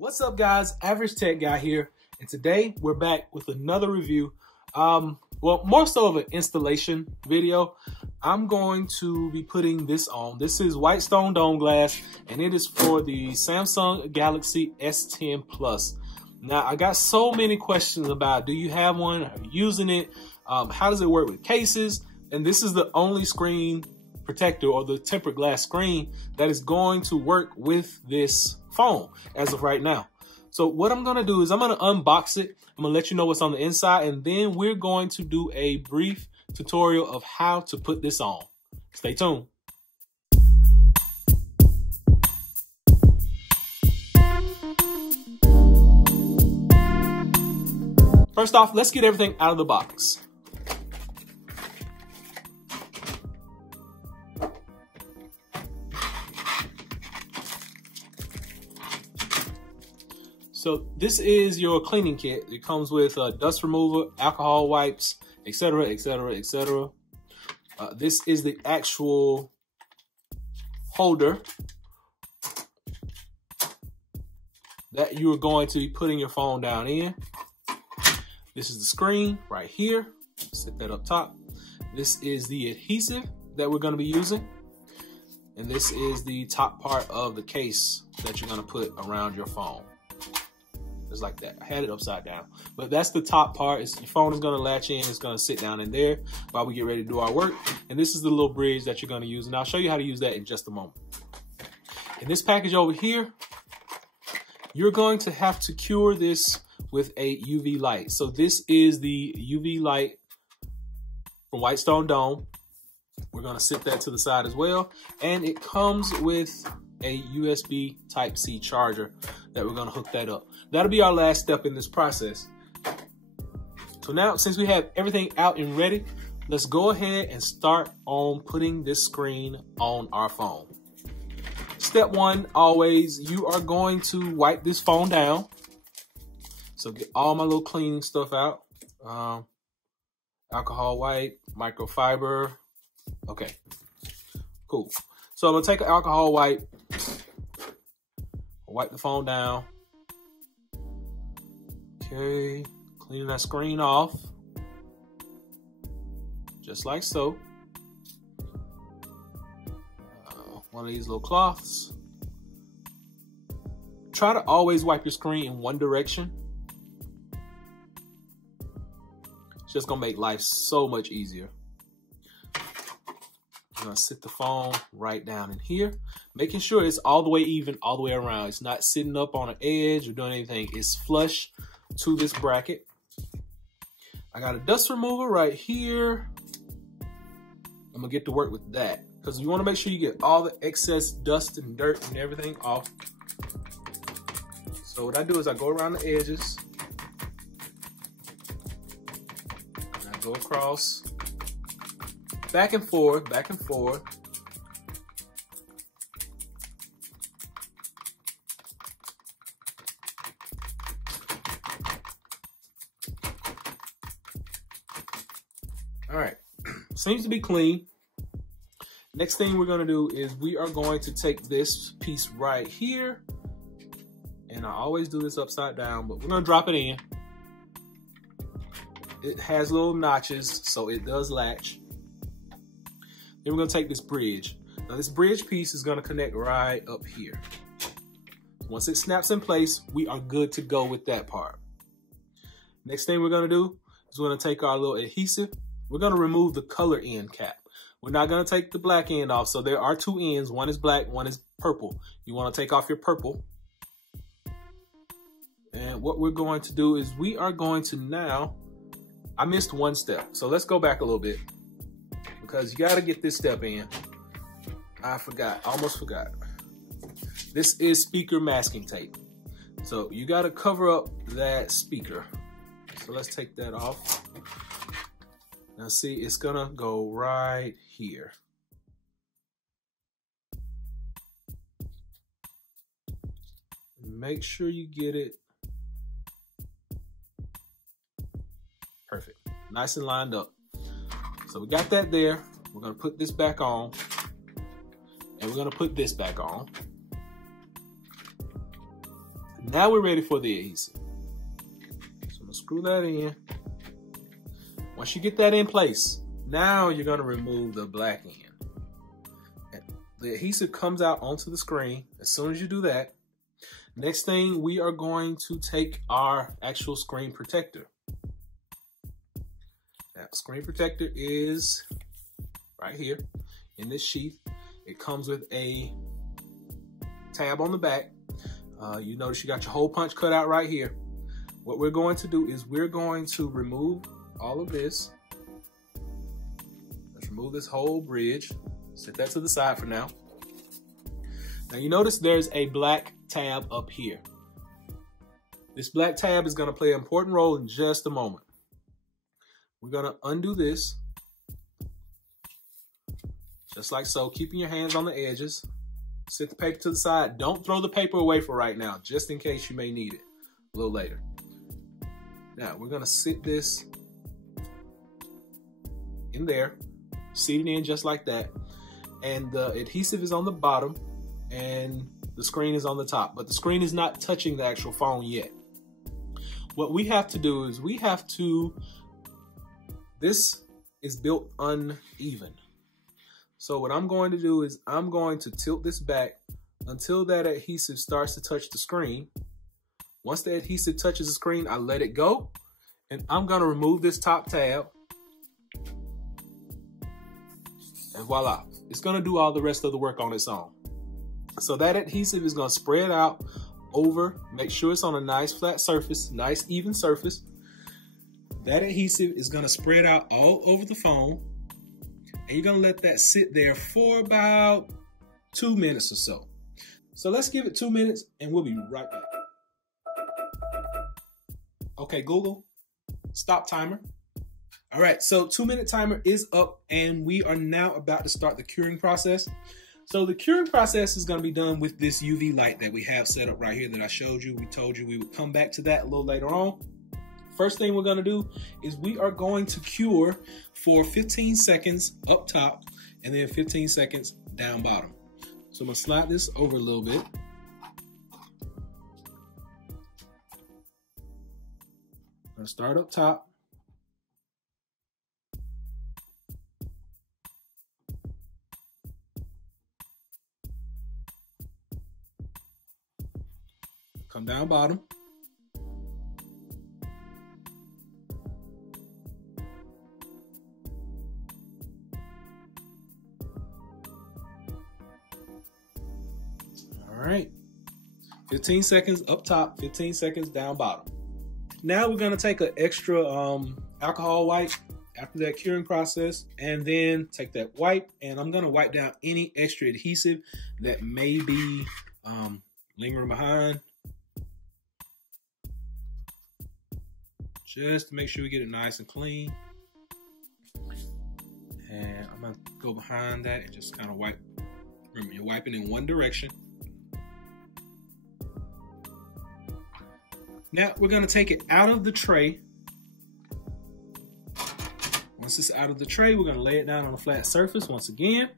What's up, guys? Average Tech Guy here, and today we're back with another review. Well, more so of an installation video. I'm going to be putting this on. This is Whitestone Dome Glass, and it is for the Samsung Galaxy S10 Plus. Now, I got so many questions about, do you have one? Are you using it? How does it work with cases? And this is the only screen protector or the tempered glass screen that is going to work with this phone as of right now. So what I'm going to do is I'm going to unbox it. I'm going to let you know what's on the inside, and then we're going to do a brief tutorial of how to put this on. Stay tuned. First off, let's get everything out of the box. So this is your cleaning kit. It comes with dust remover, alcohol wipes, etc., etc., etc. This is the actual holder that you are going to be putting your phone down in. This is the screen right here. Set that up top. This is the adhesive that we're going to be using. And this is the top part of the case that you're going to put around your phone. Just like that. I had it upside down, but that's the top part. Your phone is going to latch in. It's going to sit down in there while we get ready to do our work. And this is the little bridge that you're going to use. And I'll show you how to use that in just a moment. In this package over here, you're going to have to cure this with a UV light. So this is the UV light from Whitestone Dome. We're going to sit that to the side as well. And it comes with a USB Type-C charger that we're going to hook that up. That'll be our last step in this process. So now, since we have everything out and ready, let's go ahead and start on putting this screen on our phone. Step one, always, you are going to wipe this phone down. So get all my little cleaning stuff out. Alcohol wipe, microfiber. Okay, cool. So I'm gonna take an alcohol wipe, wipe the phone down. Okay, cleaning that screen off, just like so. One of these little cloths. Try to always wipe your screen in one direction. It's just gonna make life so much easier. I'm gonna sit the phone right down in here, making sure it's all the way even, all the way around. It's not sitting up on an edge or doing anything. It's flush to this bracket. I got a dust remover right here. I'm gonna get to work with that because you want to make sure you get all the excess dust and dirt and everything off. So what I do is I go around the edges and I go across. Back and forth, back and forth. All right, seems to be clean. Next thing we're gonna do is we are going to take this piece right here, and I always do this upside down, but we're gonna drop it in. It has little notches, so it does latch. Then we're gonna take this bridge. Now this bridge piece is gonna connect right up here. Once it snaps in place, we are good to go with that part. Next thing we're gonna do is we're gonna take our little adhesive. We're gonna remove the color end cap. We're not gonna take the black end off. So there are two ends. One is black, one is purple. You wanna take off your purple. And what we're going to do is we are going to now, I missed one step. So let's go back a little bit, because you gotta get this step in. I forgot, almost forgot. This is speaker masking tape. So you gotta cover up that speaker. So let's take that off. Now see, it's gonna go right here. Make sure you get it perfect, nice and lined up. So we got that there. We're gonna put this back on, and we're gonna put this back on. Now we're ready for the adhesive. So I'm gonna screw that in. Once you get that in place, now you're gonna remove the black end. The adhesive comes out onto the screen as soon as you do that. Next thing, we are going to take our actual screen protector. Now, screen protector is right here in this sheath. It comes with a tab on the back. You notice you got your hole punch cut out right here. What we're going to do is we're going to remove all of this. Let's remove this whole bridge. Set that to the side for now. Now you notice there's a black tab up here. This black tab is going to play an important role in just a moment. We're going to undo this, just like so, keeping your hands on the edges. Set the paper to the side. Don't throw the paper away for right now, just in case you may need it a little later. Now we're going to sit this in there, seat it in just like that. And the adhesive is on the bottom and the screen is on the top, but the screen is not touching the actual phone yet. What we have to do is this is built uneven. So what I'm going to do is I'm going to tilt this back until that adhesive starts to touch the screen. Once the adhesive touches the screen, I let it go, and I'm going to remove this top tab. And voila, it's going to do all the rest of the work on its own. So that adhesive is going to spread out over, make sure it's on a nice flat surface, nice even surface. That adhesive is going to spread out all over the phone, and you're going to let that sit there for about 2 minutes or so. So let's give it 2 minutes and we'll be right back. Okay, Google, stop timer. All right, so 2-minute timer is up and we are now about to start the curing process. So the curing process is going to be done with this UV light that we have set up right here that I showed you. We told you we would come back to that a little later on. First thing we're going to do is we are going to cure for 15 seconds up top and then 15 seconds down bottom. So I'm going to slide this over a little bit. I'm going to start up top. Come down bottom. All right. 15 seconds up top, 15 seconds down bottom. Now we're going to take an extra alcohol wipe after that curing process, and then take that wipe, and I'm going to wipe down any extra adhesive that may be lingering behind, just to make sure we get it nice and clean. And I'm going to go behind that and just kind of wipe. Remember, you're wiping in one direction. Now we're going to take it out of the tray. Once it's out of the tray, we're going to lay it down on a flat surface once again.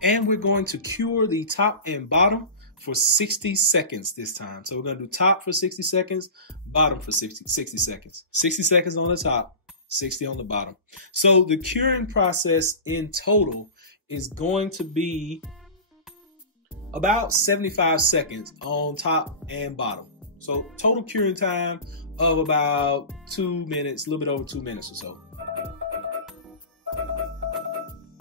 And we're going to cure the top and bottom for 60 seconds this time. So we're going to do top for 60 seconds, bottom for 60 seconds. 60 seconds on the top, 60 on the bottom. So the curing process in total is going to be about 75 seconds on top and bottom. So total curing time of about 2 minutes, a little bit over 2 minutes or so.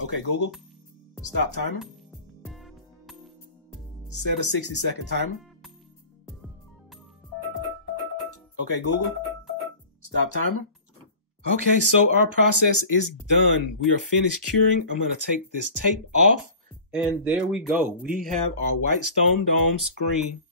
Okay, Google, stop timer. Set a 60-second timer. Okay, Google, stop timer. Okay, so our process is done. We are finished curing. I'm gonna take this tape off, and there we go. We have our Whitestone Dome screen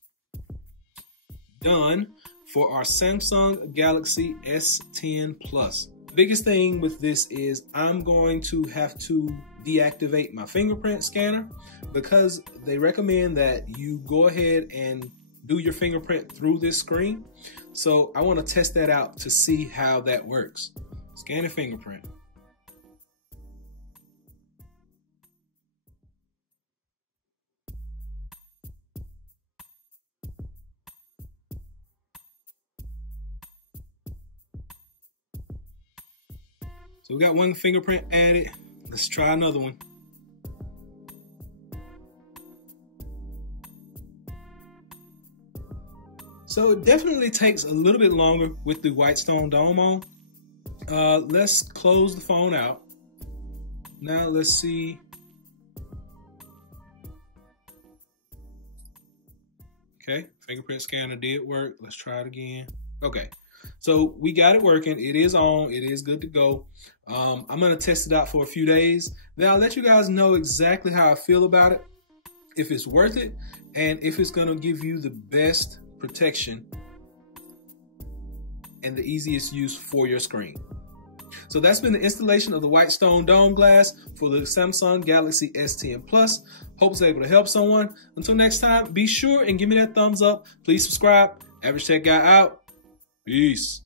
done for our Samsung Galaxy S10 Plus. The biggest thing with this is I'm going to have to deactivate my fingerprint scanner, because they recommend that you go ahead and do your fingerprint through this screen. So I want to test that out to see how that works. Scan a fingerprint. So we got one fingerprint added. Let's try another one. So it definitely takes a little bit longer with the Whitestone Dome on. Let's close the phone out. Now let's see. Okay, fingerprint scanner did work. Let's try it again. Okay, so we got it working. It is on. It is good to go. I'm gonna test it out for a few days. Then I'll let you guys know exactly how I feel about it, if it's worth it, and if it's gonna give you the best protection and the easiest use for your screen. So that's been the installation of the Whitestone Dome Glass for the Samsung Galaxy S10 Plus. Hope it's able to help someone. Until next time, be sure and give me that thumbs up. Please subscribe. Average Tech Guy out. Peace.